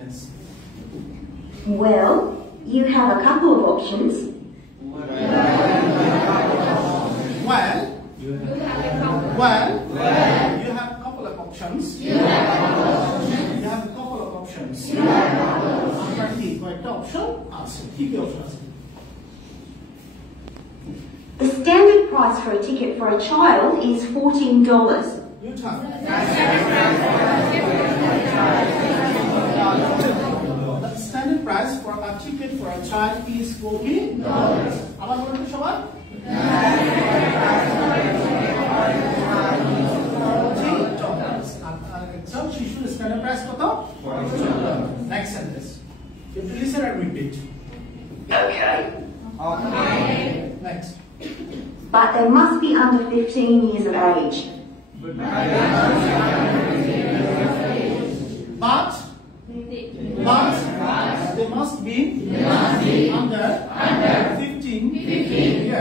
sentence. Well, you have a couple of options. Well, you have a couple of options. You have a couple of options. The standard price for a ticket for a child is $14. You tell me. The standard price for a ticket for a child is $14. আবার বলুন সবাই। একজন শিশুর standard price কত? Next sentence. You have to listen and repeat. Okay. Next. But they must be under 15 years of age. But they must be under 15 years of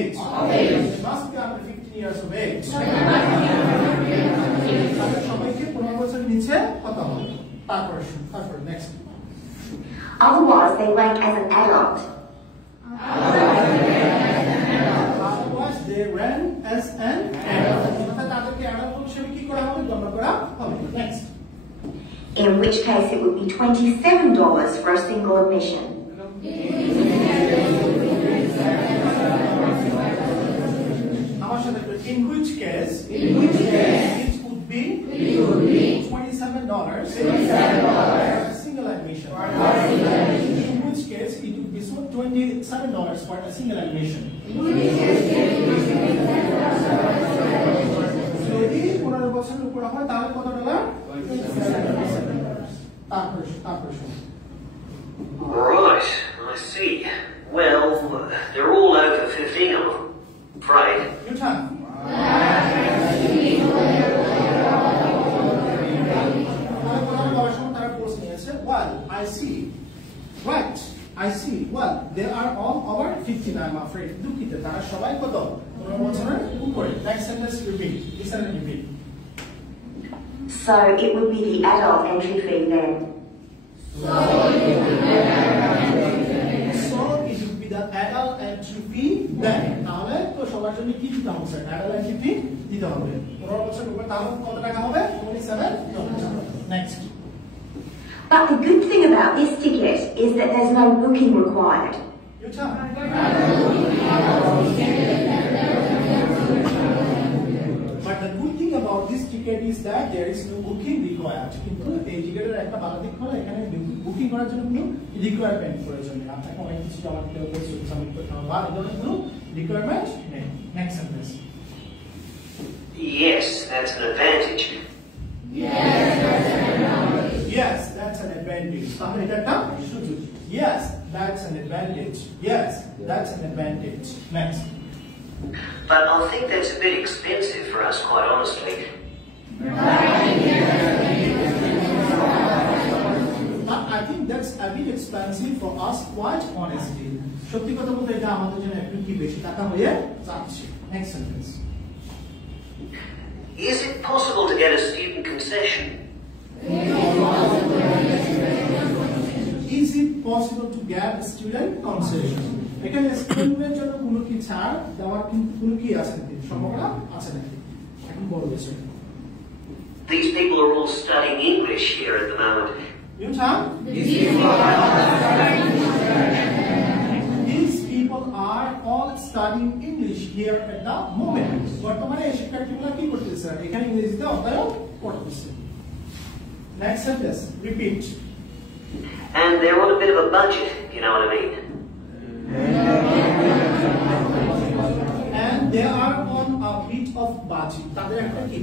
age. They must be under 15 years of age. সবাইকে 15 বছরের নিচে কত হবে? তারপর next. Otherwise, they rank as an adult. Otherwise, they rank as an adult. তাদেরকে adult হিসেবে কি করা হবে? গণনা করা হবে. Next. In which case it would be $27 for a single admission. In which case it would be $27 for a single admission. In which case it would be $27 for a single admission. যদি 15 বছরের উপর হয় তাহলে কত dollar? Right, I see. Well, they're all over 15, I'm afraid. Your time. Well, I see. Right, I see. Well, they are all over 15, I'm afraid. দুঃখিত তারা সবাই কত? 15 বছরের উপরে. Next sentence repeat. Listen and repeat. So it would be the adult entry fee then. So it would be the adult entry fee then. তাহলে তো সবার জন্য কি দিতে হবে স্যার? adult entry fee দিতে হবে। 15 বছরের উপরে তাহলে কত টাকা হবে? $27. Next. But the good thing about this ticket is that there's no booking required. Your turn. But the good thing about this ticket is that there is no booking required. কিন্তু এই টিকেটের একটা ভালো দিক হলো এখানে বুকিং করার জন্য কোনো রিকোয়ারমেন্ট প্রয়োজন নেই। আপনাকে অনেক কিছু জমা দিতে হবে, সাবমিট করতে হবে, বা এই ধরনের কোনো রিকোয়ারমেন্ট নেই। Next sentence. Yes, that's an advantage. Yes, that's an advantage. তাহলে এটা একটা সুযোগ। Yes, that's an advantage. Yes, that's an advantage. Next. But I think that's a bit expensive for us, quite honestly. But I think that's a bit expensive for us, quite honestly. সত্যি কথা বলতে এটা আমাদের জন্য একটু কি বেশি টাকা হয়ে যাচ্ছে। Next sentence. Is it possible to get a student concession? Is it possible to get a student concession? এখানে স্টুডেন্টের জন্য কোনো কি ছাড় দেওয়ার কোনো কি আছে নাকি? সম্ভাবনা আছে নাকি? এখন বলবো sir. These people are all studying English here at the moment. You tell? These people are all studying English here at the moment. বর্তমানে এই শিক্ষার্থীরা কি করতেছে স্যার? এখানে ইংরেজিতে অধ্যয়ন করতেছে। Next sentence. Repeat. And they're on a bit of a budget, you know what I mean? And they are on a bit of budget. তাদের একটা কি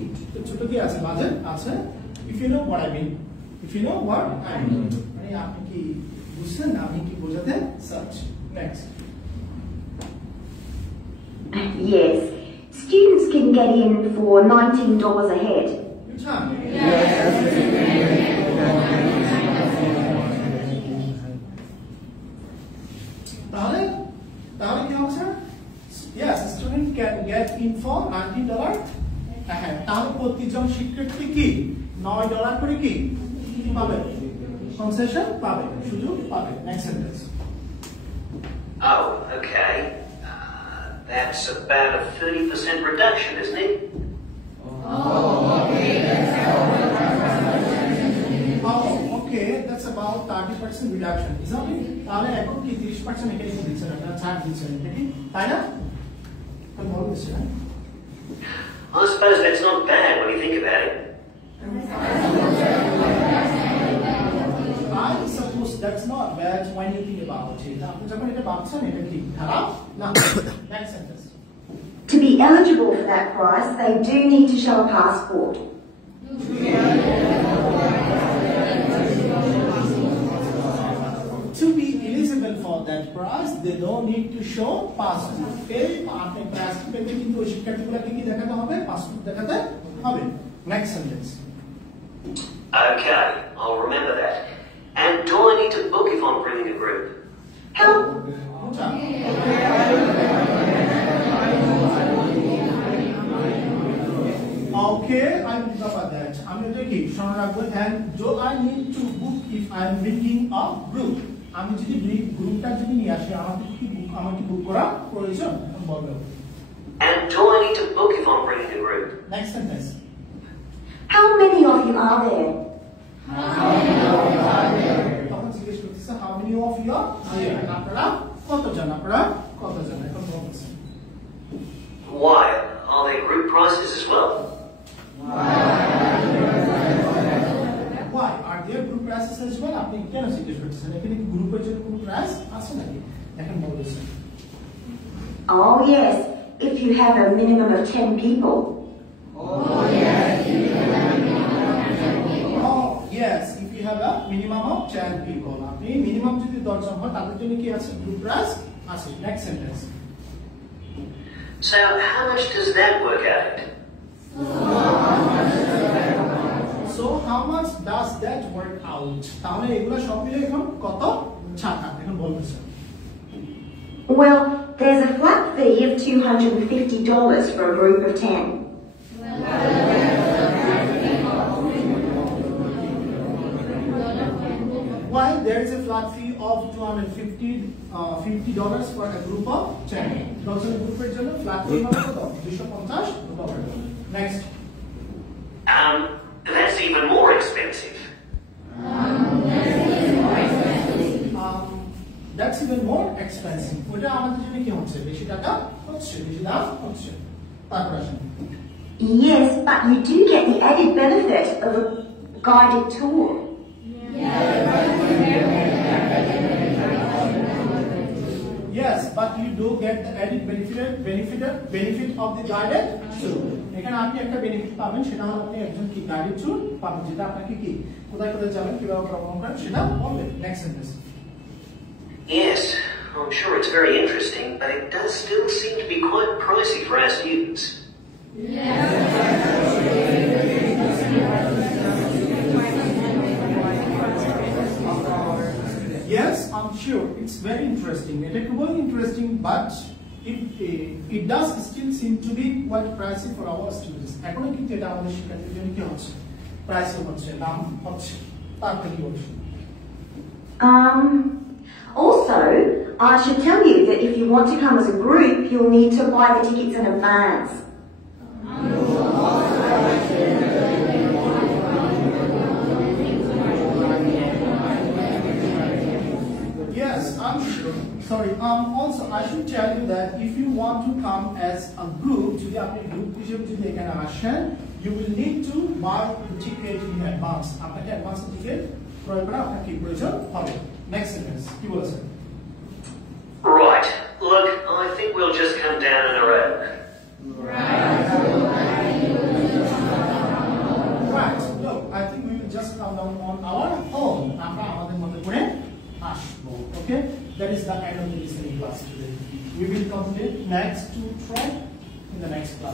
ছোট কি আছে বাজেট আছে? If you know what I mean. If you know what I mean. মানে আপনি কি বুঝছেন আমি কি বোঝাতে চাচ্ছি? Next. Yes, students can get in for $19 a head. You tell me. তাহলে কি হবে sir? Yes, student can get in for $19 a head. তাহলে প্রতিজন শিক্ষার্থী কি $9 করে কি কি পাবে কনসেশন পাবে সুযোগ পাবে next sentence Oh, okay. That's about a 30% reduction, isn't it? Oh, okay, that's about 30% reduction. Isn't it? তাহলে এখন কি 30% এখানে দিচ্ছেন আপনারা ছাড় দিচ্ছেন এটা কি তাই না কোন বল দিচ্ছেন I suppose that's not bad when you think about it. I suppose that's not bad when you think about it. আপনি যখন এটা ভাবছেন এটা কি খারাপ না next sentence To be eligible for that price, they do need to show a passport. To be eligible for that price, they don't need to show passport. এই আপনি passport পেতে কিন্তু ওই শিক্ষার্থীগুলোকে কি দেখাতে হবে passport দেখাতে হবে next sentence Okay, I'll remember that. And do I need to book if I'm bringing a group? How? Okay, I will cover that. I'm going to take it. And do I need to book if I'm bringing a group? আমি যদি গ্রুপটা যদি নিয়ে আসি আমাকে বুক করা প্রয়োজন বলবো And do I need to book if I'm bringing a group? next sentence How many of you are there? তখন জিজ্ঞেস করতেছে how many of you are there আপনারা কতজন এখন বলতেছেন Why? Are there group prices as well? Why are there group prices as well? আপনি কেন জিজ্ঞেস করতেছেন এখানে কি গ্রুপের জন্য কোনো প্রাইস আছে নাকি দেখেন বলতেছেন Oh yes, if you have a minimum of 10 people. Oh yes, if you have a minimum of 10 people. আপনি মিনিমাম যদি 10 জন হয় তাদের জন্য কি আছে গ্রুপ প্রাইস আছে next sentence So how much does that work out? So how much does that work out? তাহলে এগুলা সব মিলে এখন কত টাকা এখন বলতেছেন Well, there's a flat fee of $250 for a group of 10. While there is a flat fee of $250 for a group of 10. দশজনের গ্রুপের জন্য flat fee হবে কত $250 next That's even more expensive. That's even more expensive. ওটা আমাদের জন্য কি হচ্ছে বেশি টাকা হচ্ছে বেশি দাম হচ্ছে তারপর আসেন Yes, but you do get the added benefit of a guided tour. Yes, but you do get the added benefit of the guided tour. এখানে আপনি একটা বেনিফিট পাবেন সেটা হলো আপনি একজন কি গাইডেড ট্যুর পাবেন যেটা আপনাকে কি কোথায় কোথায় যাবেন কিভাবে ভ্রমণ করেন সেটা বলবে next sentence Yes, I'm sure it's very interesting, but it does still seem to be quite pricey for our students. Yes, I'm sure it's very interesting. It's very interesting, but it does still seem to be quite pricey for our students. এখনো কিন্তু এটা আমাদের শিক্ষার্থীদের জন্য কি হচ্ছে প্রাইসি হচ্ছে দাম হচ্ছে তারপরে কি বলছেন Also, I should tell you that if you want to come as a group, you'll need to buy the tickets in advance. Yes, I'm sure. Sorry. Also, I should tell you that if you want to come as a group, যদি আপনি গ্রুপ হিসেবে যদি এখানে আসেন, you will need to buy the ticket in advance. আপনাকে advance ticket ক্রয় করা আপনার কি প্রয়োজন হবে নেক্সট সেন্টেন্স কি বলেছেন Right. Look, I think we'll just come down in a row. Right. Look, I think we will just come down on our own. আমরা আমাদের মতো করে আসবো okay that is the end of the listening class today we will complete next two track in the next class